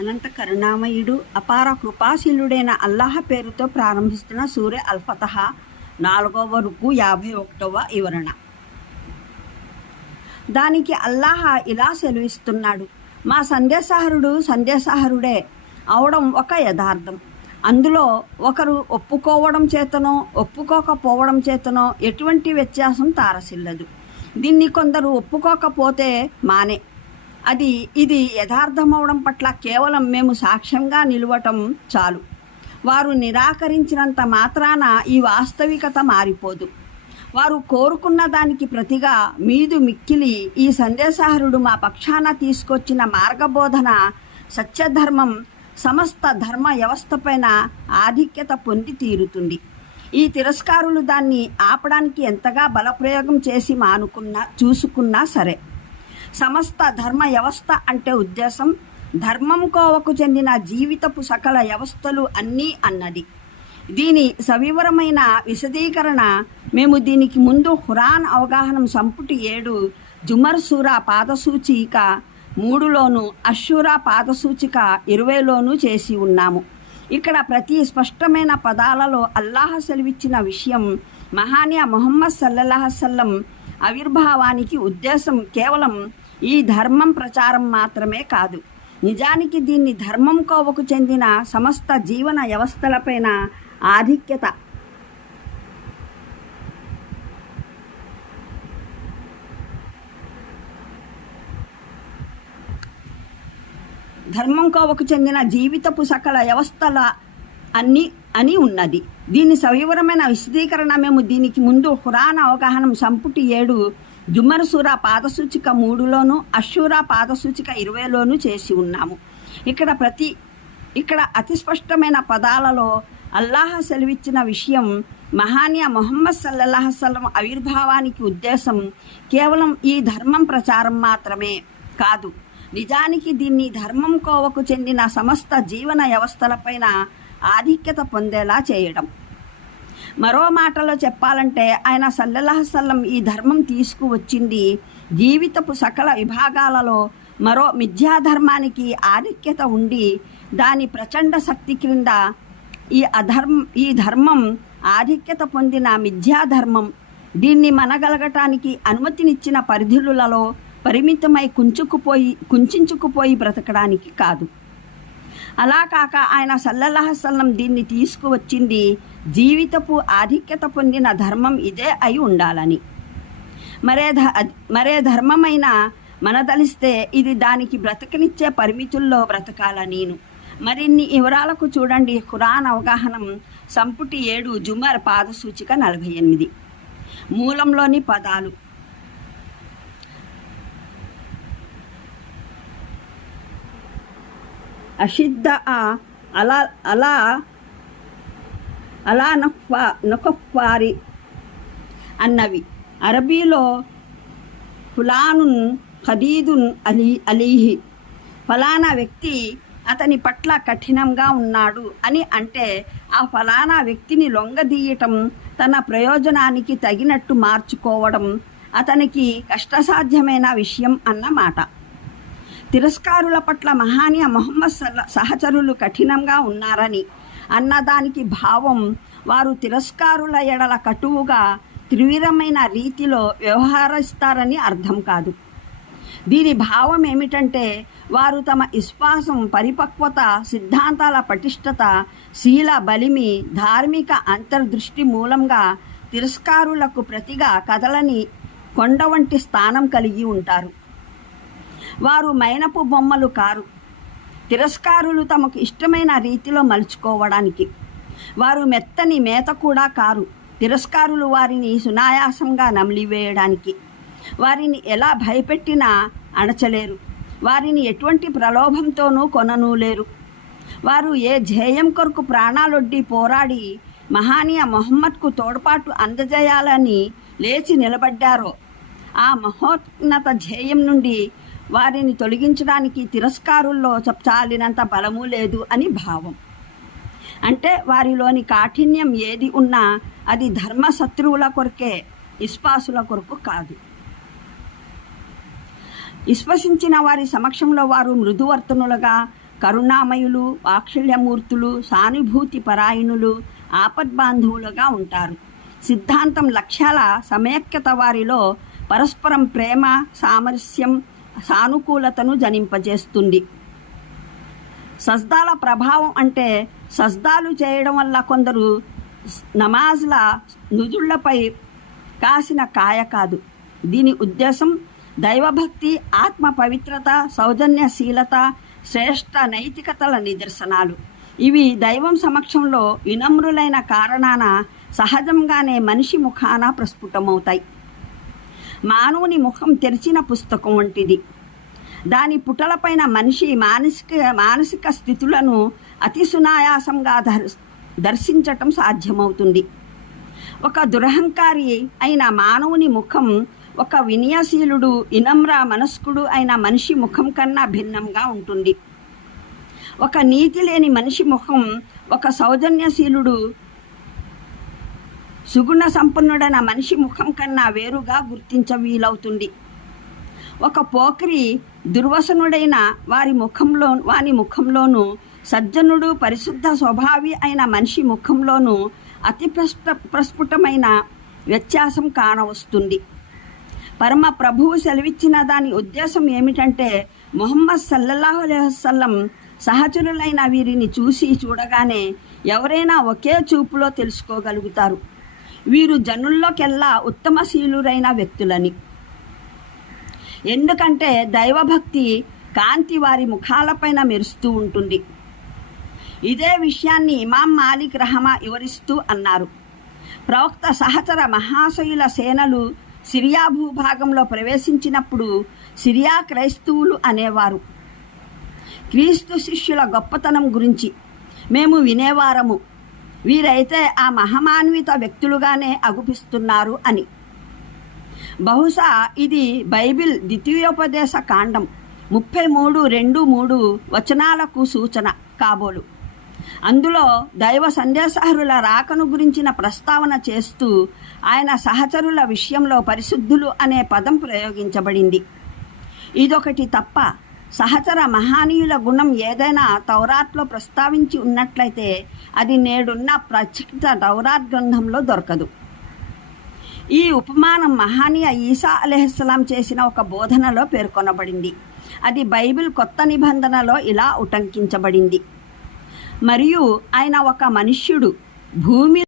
అనంత కరుణామయుడు అపార కృపాశీలుడైన అల్లాహ పేరుతో ప్రారంభిస్తున్న సూర్య అల్ఫతహ నాలుగవ వరకు యాభై ఒకటవ వివరణ. దానికి అల్లాహ ఇలా సెలవిస్తున్నాడు మా సందేశహరుడు సందేశహరుడే అవడం ఒక యథార్థం. అందులో ఒకరు ఒప్పుకోవడం చేతనో ఒప్పుకోకపోవడం చేతనో ఎటువంటి వ్యత్యాసం తారసిల్లదు. దీన్ని కొందరు ఒప్పుకోకపోతే మానే. అది ఇది యథార్థమవడం పట్ల కేవలం మేము సాక్ష్యంగా నిలవటం చాలు. వారు నిరాకరించినంత మాత్రాన ఈ వాస్తవికత మారిపోదు. వారు కోరుకున్న దానికి ప్రతిగా మీదు మిక్కిలి ఈ సందేశహరుడు మా పక్షాన తీసుకొచ్చిన మార్గబోధన సత్యధర్మం సమస్త ధర్మ వ్యవస్థపైన ఆధిక్యత పొంది తీరుతుంది. ఈ తిరస్కారులు దాన్ని ఆపడానికి ఎంతగా బలప్రయోగం చేసి మానుకున్నా చూసుకున్నా సరే. సమస్త ధర్మ వ్యవస్థ అంటే ఉద్దేశం. ధర్మం కోవకు చెందిన జీవితపు సకల వ్యవస్థలు అన్నీ అన్నది. దీని సవివరమైన విశదీకరణ మేము దీనికి ముందు హురాన్ అవగాహన సంపుటి ఏడు జుమర్ సూరా పాదసూచిక మూడులోను అశ్షూరా పాదసూచిక ఇరవైలోనూ చేసి ఉన్నాము. ఇక్కడ ప్రతి స్పష్టమైన పదాలలో అల్లాహ సెలవిచ్చిన విషయం మహానియా మొహమ్మద్ సల్లల్లాహసల్లం ఆవిర్భావానికి ఉద్దేశం కేవలం ఈ ధర్మం ప్రచారం మాత్రమే కాదు. నిజానికి దీన్ని ధర్మం కోవకు చెందిన సమస్త జీవన వ్యవస్థలపైన ఆధిక్యత ధర్మం కోవకు చెందిన జీవితపు సకల వ్యవస్థల అన్నీ అని ఉన్నది. దీని సవివరమైన విశదీకరణ మేము దీనికి ముందు హురాన్ అవగాహన సంపుటి ఏడు జుమ్మరసూర పాదసూచిక మూడులోను అశూరా పాదసూచిక ఇరవైలోను చేసి ఉన్నాము. ఇక్కడ ప్రతి ఇక్కడ అతి స్పష్టమైన పదాలలో అల్లాహ సెలవిచ్చిన విషయం మహానీయ మొహమ్మద్ సల్లల్లాహ సల్లం ఆవిర్భావానికి ఉద్దేశం కేవలం ఈ ధర్మం ప్రచారం మాత్రమే కాదు. నిజానికి దీన్ని ధర్మం కోవకు చెందిన సమస్త జీవన వ్యవస్థలపైన ఆధిక్యత పొందేలా చేయడం మరో మాటలో చెప్పాలంటే ఆయన సల్లెలహసల్లం ఈ ధర్మం తీసుకువచ్చింది జీవితపు సకల విభాగాలలో మరో మిథ్యాధర్మానికి ఆధిక్యత ఉండి దాని ప్రచండ శక్తి క్రింద ఈ అధర్మ ఈ ధర్మం ఆధిక్యత పొందిన మిథ్యాధర్మం దీన్ని మనగలగటానికి అనుమతినిచ్చిన పరిధులలో పరిమితమై కుంచుకుపోయి కుంచుకుపోయి బ్రతకడానికి కాదు. అలా కాక ఆయన సల్లల్లాహసల్లం దీన్ని తీసుకువచ్చింది జీవితపు ఆధిక్యత పొందిన ధర్మం ఇదే అయి ఉండాలని. మరే ధ మరే ధర్మమైన మనదలిస్తే ఇది దానికి బ్రతకనిచ్చే పరిమితుల్లో బ్రతకాల నేను. మరిన్ని వివరాలకు చూడండి. ఖురాన్ అవగాహనం సంపుటి ఏడు జుమర్ పాదసూచిక నలభై ఎనిమిది. మూలంలోని పదాలు అషిద్ద అలా అలా అలా నొక్వా నొకక్వారి అన్నవి. అరబీలో ఫులానున్ ఖదీదున్ అలీ అలీహి. ఫలానా వ్యక్తి అతని పట్ల కఠినంగా ఉన్నాడు అని అంటే ఆ ఫలానా వ్యక్తిని లొంగదీయటం తన ప్రయోజనానికి తగినట్టు మార్చుకోవడం అతనికి కష్టసాధ్యమైన విషయం అన్నమాట. తిరస్కారుల పట్ల మహానీయ మొహమ్మద్ సహచరులు కఠినంగా ఉన్నారని. అన్నదానికి భావం వారు తిరస్కారుల ఎడల కటువుగా త్రివిరమైన రీతిలో వ్యవహరిస్తారని అర్థం కాదు. దీని భావం ఏమిటంటే వారు తమ విశ్వాసం పరిపక్వత సిద్ధాంతాల పటిష్టత శీల బలిమి ధార్మిక అంతర్దృష్టి మూలంగా తిరస్కారులకు ప్రతిగా కదలని కొండ వంటి స్థానం కలిగి ఉంటారు. వారు మైనపు బొమ్మలు కారు. తిరస్కారులు తమకు ఇష్టమైన రీతిలో మలుచుకోవడానికి. వారు మెత్తని మేత కూడా కారు. తిరస్కారులు వారిని సునాయాసంగా నమిలివేయడానికి. వారిని ఎలా భయపెట్టినా అణచలేరు. వారిని ఎటువంటి ప్రలోభంతోనూ కొననూలేరు. వారు ఏ ధ్యేయం కొరకు ప్రాణాలొడ్డి పోరాడి మహానీయ మొహమ్మద్కు తోడ్పాటు అందజేయాలని లేచి నిలబడ్డారో ఆ మహోన్నత ధ్యేయం నుండి వారిని తొలగించడానికి తిరస్కారుల్లో చాలినంత బలము లేదు అని భావం. అంటే వారిలోని కాఠిన్యం ఏది ఉన్నా అది ధర్మ శత్రువుల కొరకే విశ్వాసుల కొరకు కాదు. విశ్వసించిన వారి సమక్షంలో వారు మృదువర్తనులుగా కరుణామయులు వాక్షల్యమూర్తులు సానుభూతి పరాయణులు ఆపద్బాంధవులుగా ఉంటారు. సిద్ధాంతం లక్ష్యాల సమైక్యత వారిలో పరస్పరం ప్రేమ సామరస్యం సానుకూలతను జనింపజేస్తుంది. సజ్దాల ప్రభావం అంటే సజ్దాలు చేయడం వల్ల కొందరు నమాజ్ల నుదుళ్ళపై కాసిన కాయ కాదు. దీని ఉద్దేశం దైవభక్తి ఆత్మ పవిత్రత సౌజన్యశీలత శ్రేష్ట నైతికతల నిదర్శనాలు. ఇవి దైవం సమక్షంలో వినమ్రులైన కారణాన సహజంగానే మనిషి ముఖాన ప్రస్ఫుటమవుతాయి. మానవుని ముఖం తెరిచిన పుస్తకం వంటిది. దాని పుటలపైన మనిషి మానసిక మానసిక స్థితులను అతి సునాయాసంగా దర్శించటం సాధ్యమవుతుంది. ఒక దురహంకారి అయిన మానవుని ముఖం ఒక వినయశీలుడు వినమ్ర మనస్కుడు అయిన మనిషి ముఖం కన్నా భిన్నంగా ఉంటుంది. ఒక నీతి లేని మనిషి ముఖం ఒక సౌజన్యశీలుడు సుగుణ సంపన్నుడైన మనిషి ముఖం కన్నా వేరుగా గుర్తించ వీలవుతుంది ఒక పోకరి దుర్వసనుడైన వారి ముఖంలో వాని ముఖంలోనూ సజ్జనుడు పరిశుద్ధ స్వభావి అయిన మనిషి ముఖంలోనూ అతి ప్రస్ఫుట ప్రస్ఫుటమైన వ్యత్యాసం కానవస్తుంది. పరమ ప్రభువు సెలవిచ్చిన దాని ఉద్దేశం ఏమిటంటే మొహమ్మద్ సల్లల్లాహు అలైవసల్లం సహచరులైన వీరిని చూసి చూడగానే ఎవరైనా ఒకే చూపులో తెలుసుకోగలుగుతారు. వీరు జనుల్లోకెల్లా ఉత్తమశీలురైన వ్యక్తులని. ఎందుకంటే దైవభక్తి కాంతి వారి ముఖాలపైన మెరుస్తూ ఉంటుంది. ఇదే విషయాన్ని ఇమాం మాలిక్ రహమా వివరిస్తూ అన్నారు. ప్రవక్త సహచర మహాశయుల సేనలు సిరియా భూభాగంలో ప్రవేశించినప్పుడు సిరియా క్రైస్తవులు అనేవారు. క్రీస్తు శిష్యుల గొప్పతనం గురించి మేము వినేవారము. వీరైతే ఆ మహమాన్విత వ్యక్తులుగానే అగుపిస్తున్నారు అని. బహుశా ఇది బైబిల్ ద్వితీయోపదేశ కాండం ముప్పై మూడు రెండు మూడు వచనాలకు సూచన కాబోలు. అందులో దైవ సందేశహరుల రాకను గురించిన ప్రస్తావన చేస్తూ ఆయన సహచరుల విషయంలో పరిశుద్ధులు అనే పదం ప్రయోగించబడింది. ఇదొకటి తప్ప సహచర మహానీయుల గుణం ఏదైనా తౌరాత్లో ప్రస్తావించి ఉన్నట్లయితే అది నేడున్న ప్రచిత తౌరాత్ గ్రంథంలో దొరకదు. ఈ ఉపమానం మహానీయ ఈసా అలెహస్లాం చేసిన ఒక బోధనలో పేర్కొనబడింది. అది బైబిల్ కొత్త నిబంధనలో ఇలా ఉటంకించబడింది. మరియు ఆయన ఒక మనుష్యుడు భూమి